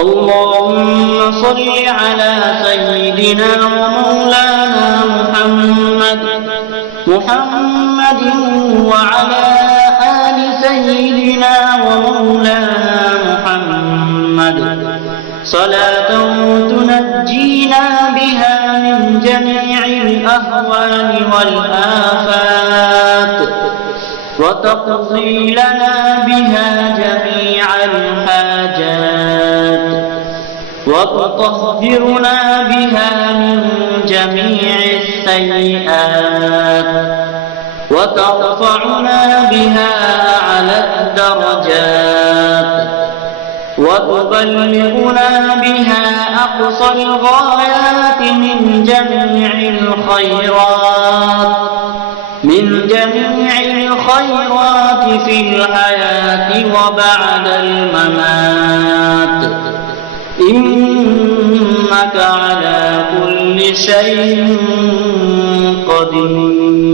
اللهم صل على سيدنا ومولانا محمد وعلى آل سيدنا ومولانا محمد صلاة تنجينا بها من جميع الأهوال والآفات وتقضي لنا بها جميع الحاجات وتطهرنا بها من جميع السيئات وترفعنا بها أعلى الدرجات وتبلغنا بها أقصى الغايات من جميع الخيرات في الحياة وبعد الممات إنك على كل شيء قدير.